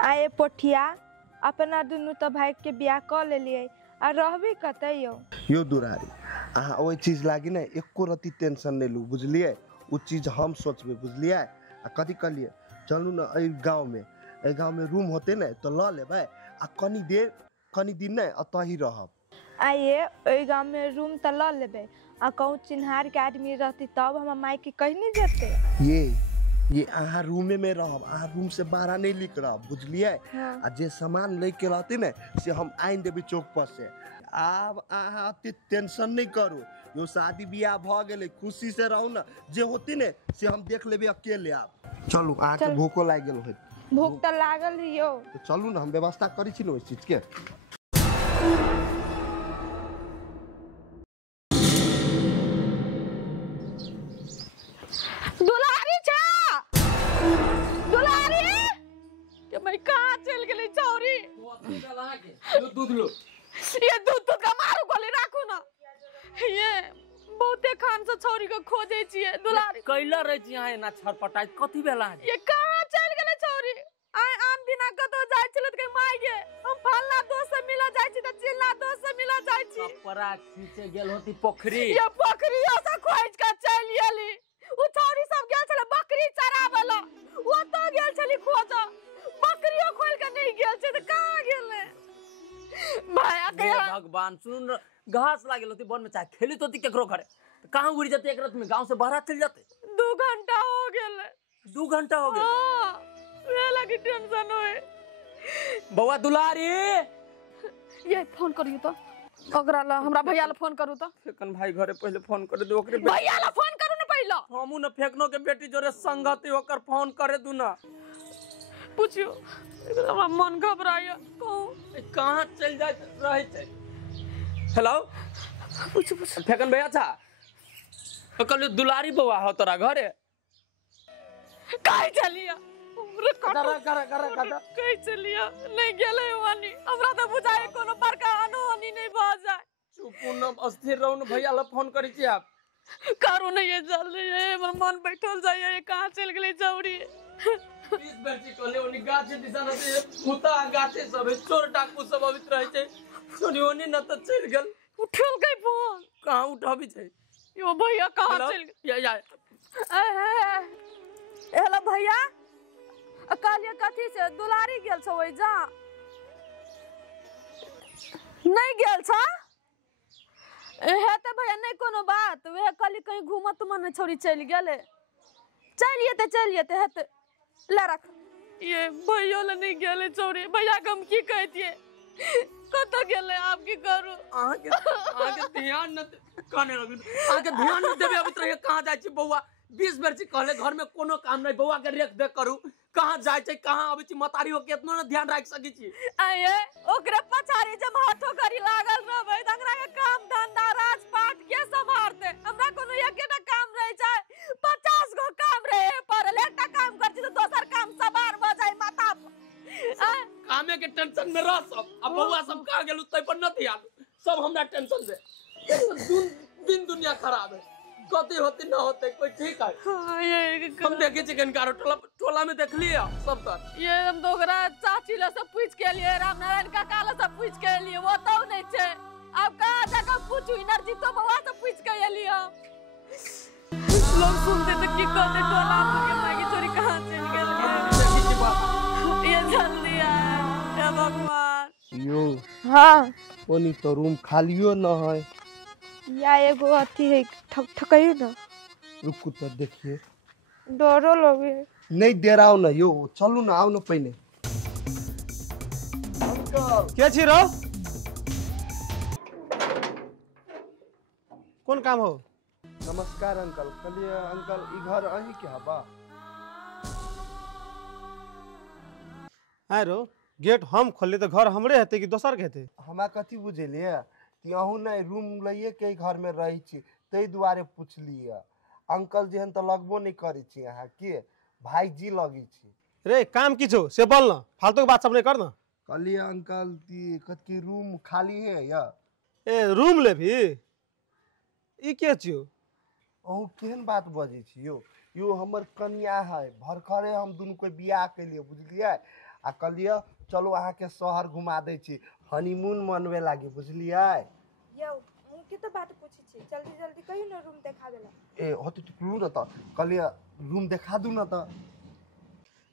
आए पोठिया अपना दुनू तो भाई के ब्याह कर लेलिए आ रहबे कतै यो दुरारी अहाँ ओइ चीज लागी ना एको रति टेंशन नहीं लू बुझलिए उ चीज हम सोचबे बुझलिए आ कथी कलिए चलू ना ए गांव में रूम होते ना तो ल लेबै आ कनी दिन ना अतही रहब। आइए ओइ गाँव में रूम तो ल लेबै आ कहूँ चिन्हार के आदमी रहती तब हम माई के कहनी जेते ये अहाँ रूमे में रहब अहाँ रूम से बाहर नहीं निकलब बुझलिए। हाँ। आ जे सामान लेके रहती ना से हम आइन देबे चौक पर से। आब अहाँ अते टेंशन नहीं करू यो शादी बियाह भ गेले खुशी से रहू ना जे होती ने से हम देख लेबे अकेले। आप चलू अहाँ के भूखो लाग गेल होत भूख तो लागल हियो तो चलू ना हम व्यवस्था करी छी न ओइ चीज के। दुलारी छा दुलारी के मैं कहां चल गेली चौरी दूध लो ये दूध का मारू गोली राखू ना ये बहुते खान से छोरी को खोजे छिए दुलारी कैला रह छी यहाँ ना छरपटाई कथि बेला ये कहां चल गेले छोरी आय आन दिना कतो जाय छलत के माय गे हम फलना दोस्त से मिला जाय छी त चिल्ला दोस्त से मिला जाय छी कपड़ा खींचे गेल होती पोखरी ये पोखरी से खोज के चल गेली उ छोरी सब गेल छले बकरी चरावला वो तो गेल छली खोज बकरियो खोल के नहीं गेल छै त कहां गेले भाया के भगवान सुन घास लागल होती वन में चाहे खेली तो केकरो घरे कहां उड़ जाते एक रात में गांव से बाहर चल जाते 2 घंटा हो गेले 2 घंटा हो गए वे लगी टेंशन होए बउआ दुलारी ये फोन करियो तो ओकरा ला हमरा भैया ला फोन करू तो फेकन भाई घरे पहले फोन करे दो ओकरे भैया ला फोन करू न पहले हमू न फेकनो के बेटी जोरे संगति होकर फोन करे दू ना पूछियो हमरा मन घबराया कहू कहां चल जाय रहे छै। हेलो पूछ फेकन भैया था तो कल दुलारी बउआ हो तोरा घरे काहे चलिया करा कहे चलिया नहीं गेले वानी हमरा तो बुझाए कोनो बड़का अनहोनी नहीं भ जाए चुप न अस्थिर रहू न भैया ला फोन करी छी आप करू नहीं ये जल्दी ये हमर मन बैठल जाय ये कहां चल गेले चौड़ी 20 बरची कोले ओनी गाछे दिशा न ते मुता गाछे सब चोर डाकू सब अबित रहे छै सुनी ओनी न त चल गेल उठल गई फोन कहां उठाबी छै यो भैया कहां चल या हेलो भैया कालिया कथी से दुलारी गेल छ ओइ जा नहीं गेल छ हेते भैया नहीं कोनो बात वे कली कहीं घूमत मन छोड़ी चल गेले चलिए हेते ला रख ये भैया ले नहीं गेले छोड़ी भैया हम की कहतिए कत गेले आप की करू आगे ध्यान न काने लगी आगे ध्यान न देबे अबित रहे कहां जाय छी बउआ 20 बेर छी कहले घर में कोनो काम नहीं बउआ के रेख देख करू कहां जाय छै कहां आबै छी मतारी हो केतनो न ध्यान राख सकी छी आये ओकरे पछाड़ी जब हाथो करी लागल रहबै तंगरा के काम धंधा राजपाट के संभारते हमरा कोनो एकेटा काम रह छै 50 गो काम रहे पर एकटा काम कर छी तो दोसर काम सवार भ जाय माथा कामे के टेंशन में रह सब अब बउआ सब कहां गेलु तै पर न ध्यान सब हमरा टेंशन से दिन दुनिया खराब है कथी होती न होते कोई ठीक है हम देखे चिकन कारो टोला में देख लिया सब तर ये हम तो ओकरा चाची ला सब पूछ के लिए रामनारायण काका ला सब पूछ के लिए वो तो नहीं छे अब कहां जाकर पूछू एनर्जी तो बउआ से पूछ के लिए लोग सुनते तो की कहते टोला में के माई की चोरी कहां चल गेल ये जल्दी आ हे भगवान यो हाँ ओनी तो रूम खालियो न है या एगो अथी है ठकइयो ना रुकू तो देखिए डरो लगे नहीं डेराओ ना यो चलू ना आओ ना पहले अंकल के छी रो कौन काम हो नमस्कार अंकल कलिए अंकल ई घर अही के हबा है रो गेट हम खोले तो घर हमरे हेते कि दोसर के हेते हमरा कथी बुझेलिए कि अहू नहीं रूम लइए के घर में रही छी तै दुआरे पूछलिए अंकल जेहन तो लगबो नहीं करी छी अहाँ के भाईजी लगी छी रे काम की छो से बोल ना फालतू की बात सब नहीं कर ना कलिए अंकल की रूम खाली है या ए रूम ले भी ई के छियो अहू केहन बात बजे छी यो हमर कन्या है भरखरे हम दुनू कोई बियाह के लिए बुझलिए आ कहलिए चलो अहाँ के शहर घुमा दै छी हनीमून मनवे लागी बुझलिए यौ उनके तो बात पूछी छी जल्दी जल्दी कहियो ना रूम देखा देला ए होते टुकलू न त कहलिए रूम देखा दू न त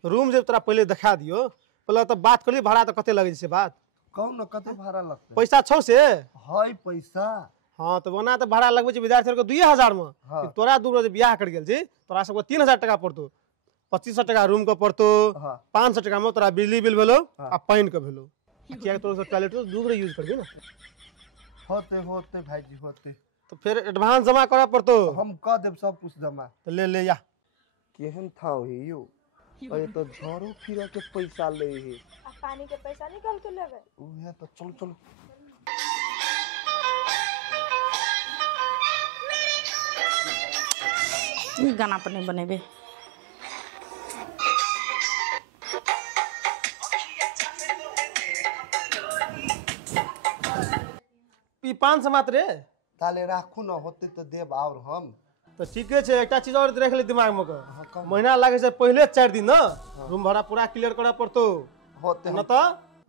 रूम जब तोरा पहले दिखा दियो पहले तो बात कर ली भाड़ा तो कते लगे छै बात कहू न कते भाड़ा लगतै पैसा छौ से है पैसा हाँ तो ओना तो भाड़ा लगबे छै विद्यार्थी के 2000 में हाँ। तोरा दू रोज बियाह कर गेल छी तोरा सबके 3000 टका पड़तो 2500 टका रूम के पड़तो हाँ। 500 टका में तोरा बिजली बिल भेलो हाँ। आ पानी के भेलो किया तोरा टॉयलेट तो दूसरे यूज करबी ना होते होते भाईजी होते तो फिर एडवांस जमा करे पड़तो हम कह देब सब कुछ जमा तो ले या केहन था हे यो अरे तो झरो फिर के पैसा ले हे आ पानी के पैसा निकाल के लेबे उहे तो चलो चलो गाना पर नहीं बनेबे ई 500 मात्र रे ताले राखू न होते तो देब और हम तो ठीके छै एकटा चीज और रख ले दिमाग में हाँ, के कम। महीना लागे छै पहले 4 दिन ना रूम भाड़ा पूरा क्लियर करे पड़तो होते न तो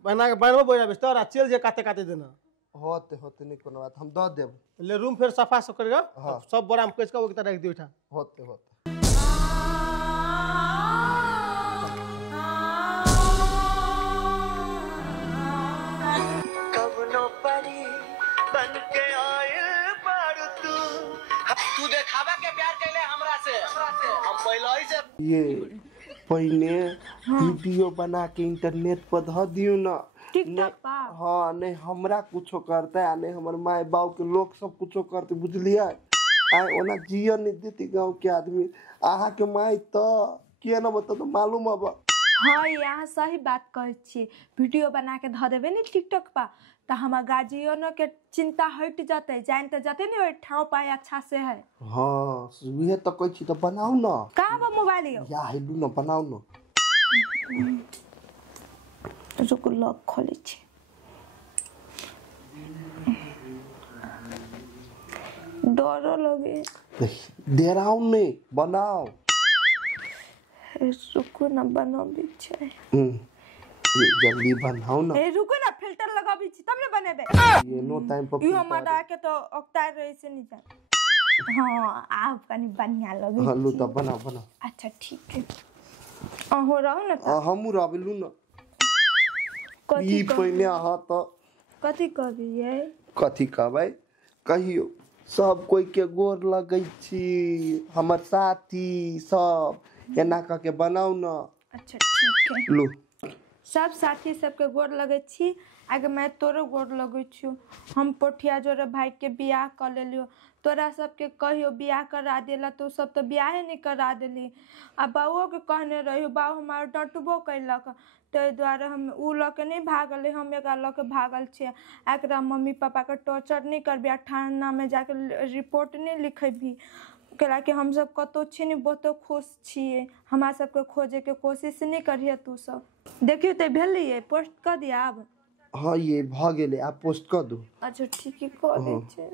महीना के बनबो बोरा बेचतो और चल जे काटे काटे देना होते होते नहीं कोनो बात हम द देब ले रूम फिर सफा सब करेगा हाँ। सब बोरा में कैस के ओके रख दियो उठा होते होते कवनो परी बन के आए बारू तू देखावा के प्यार कैले हमरा से हम पहले ही से ये पहले वीडियो बना के इंटरनेट पर ध दियो ना टिकटॉक पा हाँ नहीं हमरा कुछो करते आ नहीं हमर माय बाप के लोग सब कुछो करते बुझलिए आय ओना जियो नहीं देती गांव के आदमी आहा के माय तो के न बता तो मालूम अब हाँ यहाँ सही बात कहे छी वीडियो बना के ध देबे नी टिकटॉक पा तो हमार गार्जियन के चिंता हट जते जान तो जते नहीं ठाव पाए अच्छा से है हाँ उहे तो कहै छी तो बनाऊ ना कहाँ बा मोबाइल यो या हेलू ना बनाऊ ना रुको लॉक खोले छी डरो लगे देराऊ नहीं बनाओ रुको ना बनाबी छै ये जल्दी बनाओ ना ए रुको ना फिल्टर लगाबी छी तब ने बनेबे ये नो टाइम पर यू हमारा के तो अक्तार रहे से नहीं जान हाँ आप कनी बढ़िया लगे हल्लू तो बनाओ बनाओ अच्छा ठीक है हो रहो ना त हमू रहलू ना कथी ई पहले अहाँ तो कथी कहबिए कथी कहबै कहियो सब कोई के गोर लगै छी हमर साथी सब एना क के बनाऊ ना अच्छा ठीक है लो सब साथी सबके गोर लगे छी आगे मैं तोरो गोर लगे छी हम पोठिया जोरे भाई के बियाह कर लेलियो तोरा सबके कहियो बियाह करा देला तो सब तो बियाहे नहीं करा देली आ बाबुओ के कहने रहियो बाबू हमार डटबो कैलक ताहि दुआरे हम उ ल के नहीं भागल हम एकरा ल के भागल छियै एकरा मम्मी पापा के टॉर्चर नहीं करबी थाना में जाके रिपोर्ट नहीं लिखेबी कैला कि हम सब कतो छी नहीं बहुतो खुश छियै हमरा सबके खोजे के कोशिश नहीं करिए तू सब देखियो ते भेलिए पोस्ट कर दिया अब हाँ ये भ गेले आप पोस्ट कर दो अच्छा ठीक है कर दे छै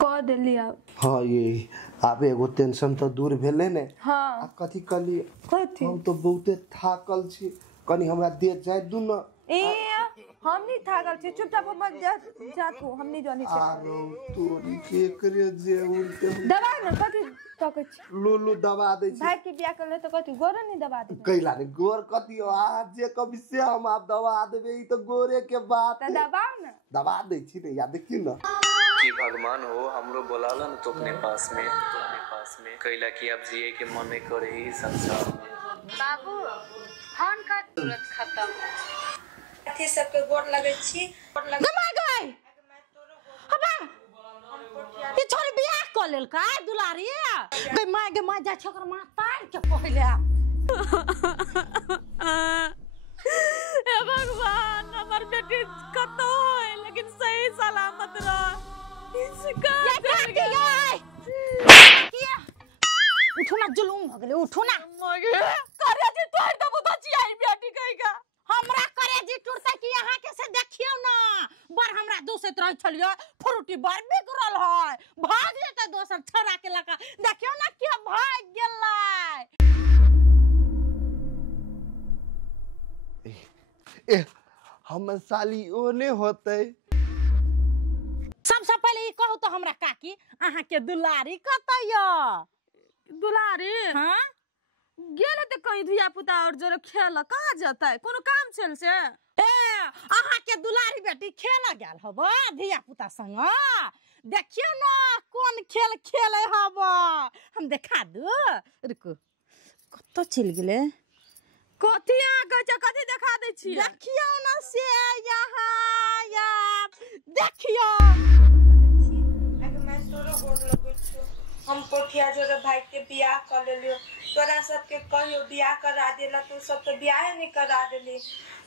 कर देली अब हाँ ये आब एगो टेंशन तो दूर भेले ने हाँ आ कथी कहलिए कथी हम तो बहुते थाकल छी कनी हमरा दे जाय दू ना ए हम नहीं थाकल छी चुपचाप मत जा तू हम नहीं जानी छै आरो तोरी के करे जे उल्टे दबा ना कथी तकै छी लुलु दबा दे छी भाई के बियाह कर ले तो कथी गोरा नहीं दबा दे कैला ने गोर कथी हो आज जे कभी से हम आप दबा देबे ई तो गोरे के बात तो दबाओ ना दबा दे छी ने या देखियो ना कि भगवान हो हमरो बोलाला न तो अपने पास में कैला कि अब जिए के मन नहीं करे ही संसार में बाबू फोन का तुरंत खत्म साथी सबके गोर लगे छी गमा गई हबा ये छोरी बियाह कर लेल का दुलारी गे माय जा छोकर मां तार के पहले हे भगवान हमर बेटी कतो है लेकिन सही सलामत रह उठो ना जुलूम हो गेले उठो ना करे जी तोड़ दबो बचिया ई बेटी कहिगा हमरा करे जी टूटता कि यहां के से देखियो ना बर हमरा दोसत रह छलियो फ्रूटी बर बिगड़ल है भाग जेता दोसर छोरा के लका देखियो ना के भाग गेलै ए हम साली ओने होते। सबसे पहले ई कहू तो हमरा काकी अहाँ के दुलारी कतै य? दुलारी हां गेले त कहीं धिया पुता और जरा खेल कहाँ जाता है कोनो काम छल से? ए अहाँ के दुलारी बेटी खेला गेल हब धिया पुता संग। देखियो न कोन खेल खेले हब हम देखा दू। रुको कत चल गेले? कथी आ गछ कथी देखा दै छी? देखियो न से यहाँ या देखियो आगे मैं तोरो गोर लगै छियो। हम पोठिया जोरे भाई के बियाह कर लेलियो। तोरा सबके कहियो बियाह करा देला तू सब तो बियाह नहीं करा देली।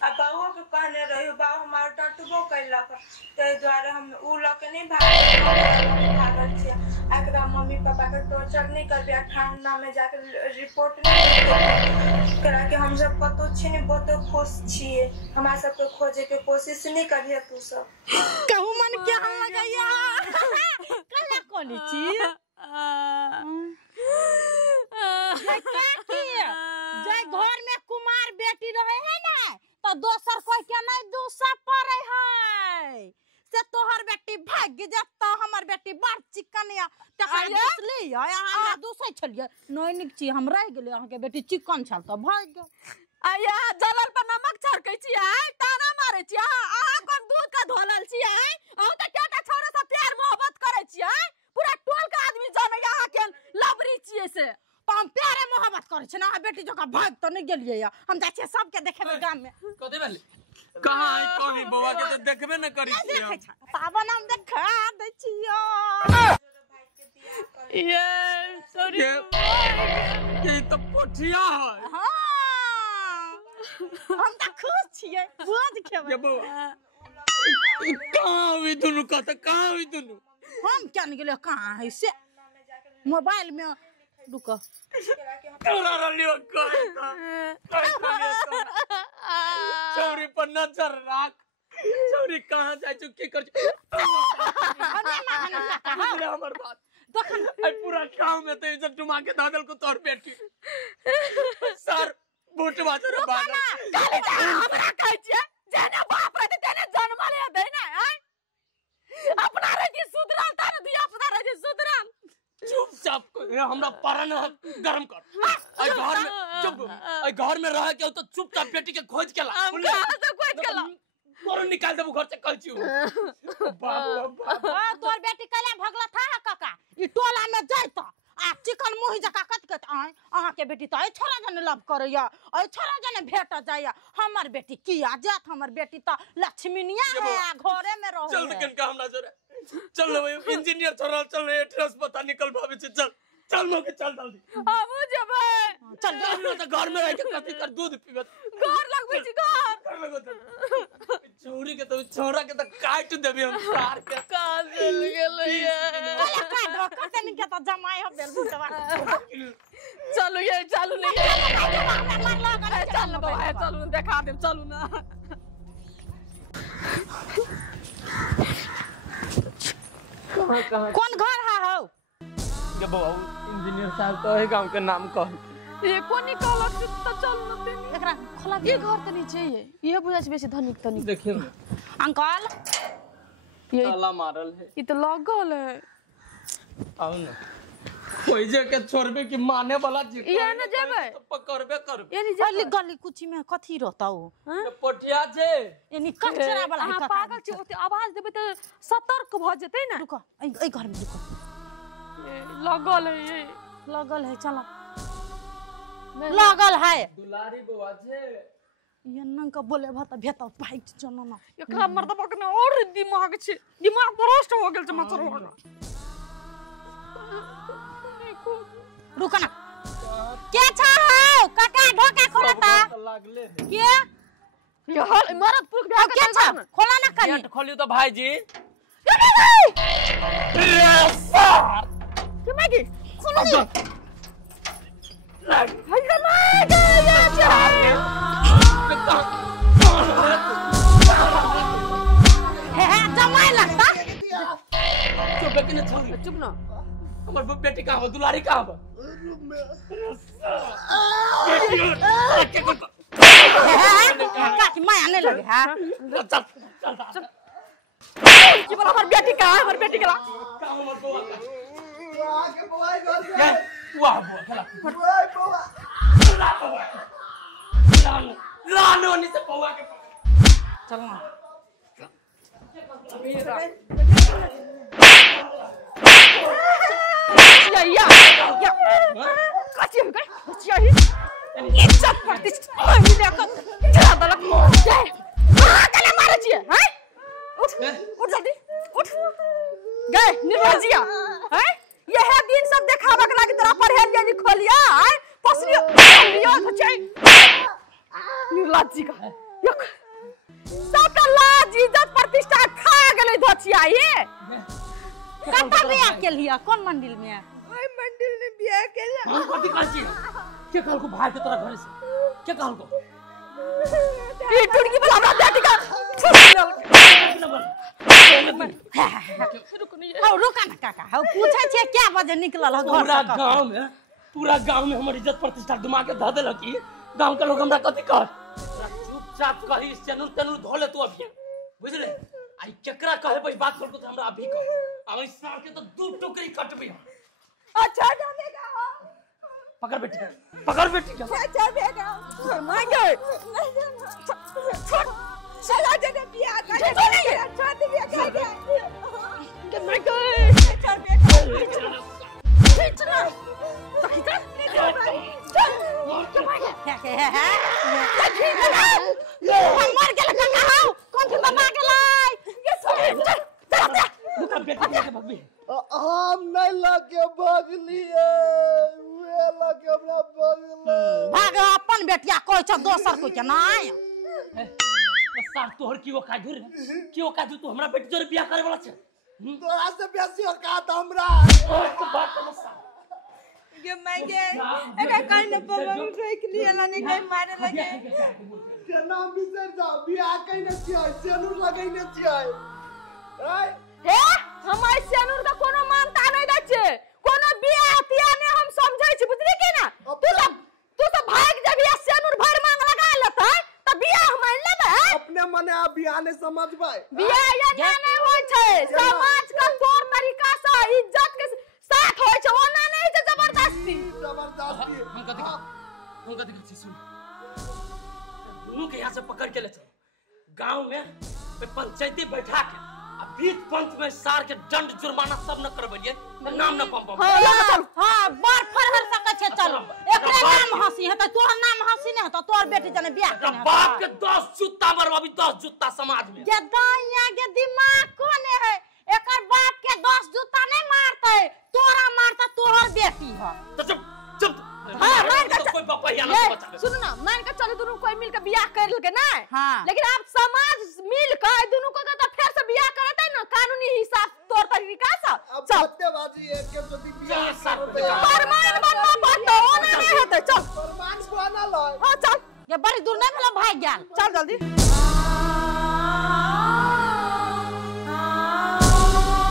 अब बाबू के कहने रहियो बाबू हमार डटबो कैलक ते द्वारा हम उ ल के नहीं भागल छी। एकरा मम्मी पापा के टॉर्चर नहीं करबे थाना में जाके रिपोर्ट नहीं करा के हम सब पतो छी नहीं बहुत खुश छिए। हमरा सब के खोजे के कोशिश नहीं करिए तू सब। कहू मन के हम लगैया कला कोली छी जय घर में कुमार बेटी रहे है ना तो दोसर कोई के नहीं दूसरा पड़े है से तोहर बेटी भाग जत हमर बेटी बड़ चिकनिया तका दूसली है हमरा दूसै छलिए नहीं निक छी हम रह गेले अहाँ के बेटी चिकन छल त भाग गेल। आया जलल पर नमक छड़कै छी आय ताना मारे छी अहाँ कोन दूध का धोलल छी आय अहाँ त केटा छोरा से प्यार मोहब्बत करे छी आय पूरा टोल का आदमी जाने अहाँ के लबरी छिए से तो हम प्यारे मोहब्बत करे छी ना बेटी जका भाग त नहीं गेलिए हम जाय छी सबके देखेबे गाम में। कथी भेलै कहाँ है कभी बउआ के तो देखबे न करी छी हम। पावन हम देखा दै छियो ये सॉरी ये तो पोठिया है। हां हम त खुश छिए भोज खेबै। ये बउआ कहाँ हुई दुनु कहाँ हुई दुनु? हम क्या नहीं गेले कहाँ है से मोबाइल में रुको तोरा रलियो चौरी पर नजर राख। चौरी कहाँ जाय छु की कर हमर बात देखन आई पूरा गांव में तो इज्जत डुमा के दादल को तोर बेटी सर बूट बाजर बादल गाली दे हमरा कहै छियै जेने बाप रहते तेने जन्म ले दे ना आय अपना रे की सुधरल तार दिया पुता रे सुधरल चुपचाप हमरा परन गरम कर। आई घर में चुप आई घर में रह के तो चुपचाप बेटी के खोज के ला कहां से खोज के ला कोरो निकाल देबो घर से कल छी। बाप तोर बेटी कले भगला था काका ई टोला में जाइत आ चिकन मुही जका कत आय अहाँ के बेटी त ए छोरा जने लव करैया ए छोरा जने भेट जाया हमर बेटी किया जात हमर बेटी त लक्ष्मीनिया है घरे में रहो। चल तकन का हमरा जोरे चल लो इंजीनियर छोरा चल एड्रेस पता निकल भाभी से चल चल मोके चल जल्दी हम जबै चल लो तो घर में रह के कथी कर दूध पीबे घर लगबै छी घर कर लगो तो चोरी के तो छोरा के तो काट देबे हम सार के कहां से गेल ये कले का दो कते नहीं के त जमाई हो बेल बुटवा चलो ये चलो नहीं चल ना बाबा चलो देखा दे चलो ना कहां कौन घर है हो के बाबू इंजीनियर साहब तो है गांव के नाम कह ये कोनी कहलक त चल न तेनी एकरा खोला ये घर त नहीं चाहिए ये बुझा छै बेसी धनिक तनिक देखिए अंकल ये ताला मारल है ई त लगल है आओ ना कोई जे के छोड़बे कि माने वाला जी ये न जेबै तो पकड़बे करबे ये नहीं गली जेबै गली कुछ में कथी रहता हो ये पोठिया छे यानी कचरा वाला अहाँ पागल छी ओते आवाज देबै त सतर्क भ जेतै ना रुको ए घर में रुको लगल है ये लगल है चला लगल है दुलारी बुआ छे ये नंग का बोले भत भेता पाइक चनो ना एकरा मर्दबा के और दिमाग छै दिमाग भ्रष्ट हो गेल छै मचर हो रुको ना के छ हो काका ढोका खोलता लागले है के यार मरद पुरख बियाह के छ खोला ना कनी गेट खोलियो तो भाईजी के मागी खोलो दी हाय रे मागे ये छै हे जमाई लगता चुप के न छोड़ चुप ना हमर बेटी कहां हो दुलारी कहां हो काकी माया ने लगे हां चल चल की बोला हमर बेटी का हमर बेटी का का हमर बउआ का आके बुआई घर से वाह बुआ खेला बुआई बुआ लानो नहीं से बउआ के चल ना या काची हम कर चाहिए इज्जत प्रतिष्ठा महीने का चला दलक जाए गले मारे छी हैं उठ उठ जल्दी उठ गए निर्लजिया हैं यह दिन सब देखावा के लागी तोरा पढ़ेल जानी खोलिया हैं पसलियो लियो तो चाहिए निर्लजी का यक सबका लाज इज्जत प्रतिष्ठा खा गेलै धोचिया ये कता बियाह के लिया कौन मंदिर में ओए मंदिर में बियाह केला हम कथि कहै छी के कहल को भाग के तोरा घर से के कहल को ई टुड़की वाला हमरा बेटी का हां रुका ना काका हां पूछै छै क्या बजे निकलल ह घर से पूरा गांव में हमर इज्जत प्रतिष्ठा दिमाग के ध देलक की गांव के लोग हमरा कथि कह चुपचाप कही चैनल तैनल धो ले तू अभी बुझले आई केकरा कहे भाई बात करको हमरा अभी कह अब इस साल के तो दू टोकरी कटबे अच्छा जानेगा पकड़ बेटी का अच्छा बेगा माय गॉड चला जने बियाह कर छोड़ दे बियाह कर दे के माय गॉड अच्छा बेगा चला सखी चल मर गेल काका हां कोन थी बना गेलै ये चल चल लुका बेटी के भगबी हम नहीं लगे भगलिए वे लगे हमरा भगले भाग अपन बेटिया कोइ छ दोसर कोइ के नाय सार तोहर की वो काजू रे की वो काजू तू हमरा बेटी जोरे बियाह करे वाला छ तोरा से बेसी औकात हमरा तो बात कर सा ये मैं गे एका कान न पवन फेंक लिया ना ने कहीं मारे लगे के नाम बिसर जाओ बियाह कइने छियै सेनुर लगैने छियै हे हम सेनुर का कोनो मानता नहीं दै छे कोनो बियाह तिया ने हम समझै छी बुझली कि ना तू सब भाग जबिया सेनुर भर मांग लगा लेतै त बियाह मान लेबै अपने मने आ बियाह ने समझबै बियाह या नहीं होय छै समाज का तौर तरीका से इज्जत के साथ होय छै ओना नहीं छै जबरदस्ती हम कथि सुन दोनों के यहाँ से पकड़ के ले चलो गांव में पंचायती बैठा के अब बीच पंच में सार के दंड जुर्माना सब न करबलिए नाम न पम हां बार फरहर सक छै चल एकरे नाम हंसी है त तोर नाम हंसी नहीं त तोर बेटी जने बियाह केने बाप के 10 जूता मरवाबी 10 जूता समाज में के दाइया के दिमाग कोने है एकर बाप के 10 जूता नहीं मारतै तोरा मारता तोहर बेटी ह तो चुप हां मान के कोई पापा या ना बचा सुन ना मान के चलो दोनों कोई मिल के बियाह कर लेके ना हां लेकिन आप समाज मिल के दोनों को तो फिर से बियाह करते ना कानूनी हिसाब तौर तरीका से अब सत्यवादी एक के जदी बियाह प्रमाण बनवा पड़तो ओना नहीं होते चल प्रमाण बनल हां चल ये बड़ी दूर नहीं भेलो भाग गेल चल जल्दी